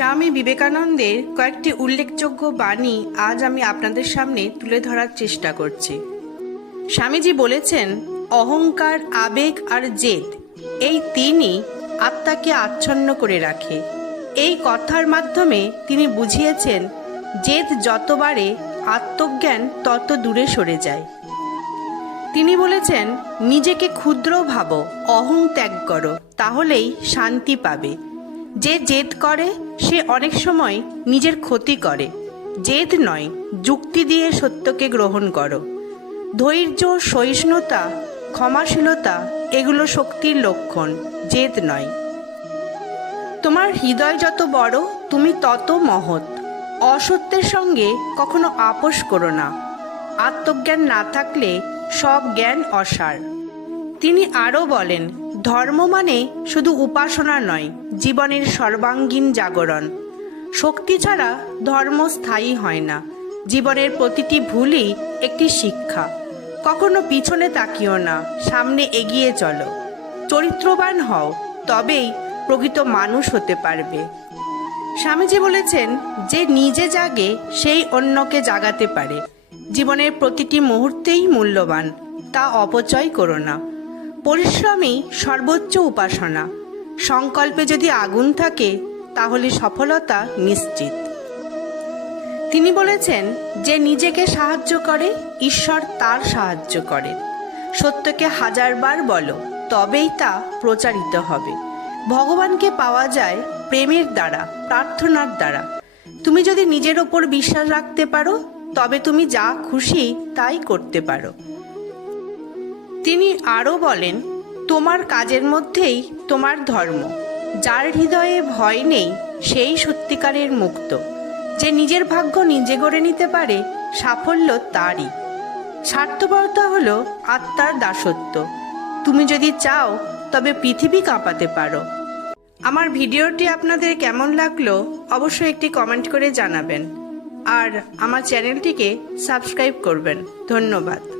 স্বামী বিবেকানন্দের কয়েকটি উল্লেখযোগ্য বাণী আজ আমি আপনাদের সামনে তুলে ধরার চেষ্টা করছি। স্বামীজি বলেছেন, অহংকার, আবেগ আর জেদ এই তিনই আত্মাকে আচ্ছন্ন করে রাখে। এই কথার মাধ্যমে তিনি বুঝিয়েছেন, জেদ যত বাড়ে আত্মজ্ঞান তত দূরে সরে যায়। তিনি বলেছেন, নিজেকে ক্ষুদ্র ভাবো, অহং ত্যাগ করো, তাহলেই শান্তি পাবে। যে জেদ করে সে অনেক সময় নিজের ক্ষতি করে। জেদ নয়, যুক্তি দিয়ে সত্যকে গ্রহণ করো। ধৈর্য, সহিষ্ণুতা, ক্ষমাশীলতা এগুলো শক্তির লক্ষণ, জেদ নয়। তোমার হৃদয় যত বড় তুমি তত মহৎ। অসত্যের সঙ্গে কখনো আপোষ করো না। আত্মজ্ঞান না থাকলে সব জ্ঞান অসার। তিনি আরও বলেন, ধর্ম মানে শুধু উপাসনা নয়, জীবনের সর্বাঙ্গীন জাগরণ। শক্তি ছাড়া ধর্ম স্থায়ী হয় না। জীবনের প্রতিটি ভুলই একটি শিক্ষা। কখনো পিছনে তাকিও না, সামনে এগিয়ে চলো। চরিত্রবান হও, তবেই প্রকৃত মানুষ হতে পারবে। স্বামীজি বলেছেন, যে নিজে জাগে সেই অন্যকে জাগাতে পারে। জীবনের প্রতিটি মুহূর্তেই মূল্যবান, তা অপচয় করো না। পরিশ্রমই সর্বোচ্চ উপাসনা। সংকল্পে যদি আগুন থাকে তাহলে সফলতা নিশ্চিত। তিনি বলেছেন, যে নিজেকে সাহায্য করে ঈশ্বর তার সাহায্য করেন। সত্যকে হাজারবার বলো, তবেই তা প্রচারিত হবে। ভগবানকে পাওয়া যায় প্রেমের দ্বারা, প্রার্থনার দ্বারা। তুমি যদি নিজের ওপর বিশ্বাস রাখতে পারো তবে তুমি যা খুশি তাই করতে পারো। তিনি আরও বলেন, তোমার কাজের মধ্যেই তোমার ধর্ম। যার হৃদয়ে ভয় নেই সেই সত্যিকারের মুক্ত। যে নিজের ভাগ্য নিজে গড়ে নিতে পারে সাফল্য তারই। স্বার্থপরতা হলো আত্মার দাসত্ব। তুমি যদি চাও তবে পৃথিবী কাঁপাতে পারো। আমার ভিডিওটি আপনাদের কেমন লাগলো অবশ্যই একটি কমেন্ট করে জানাবেন, আর আমার চ্যানেলটিকে সাবস্ক্রাইব করবেন। ধন্যবাদ।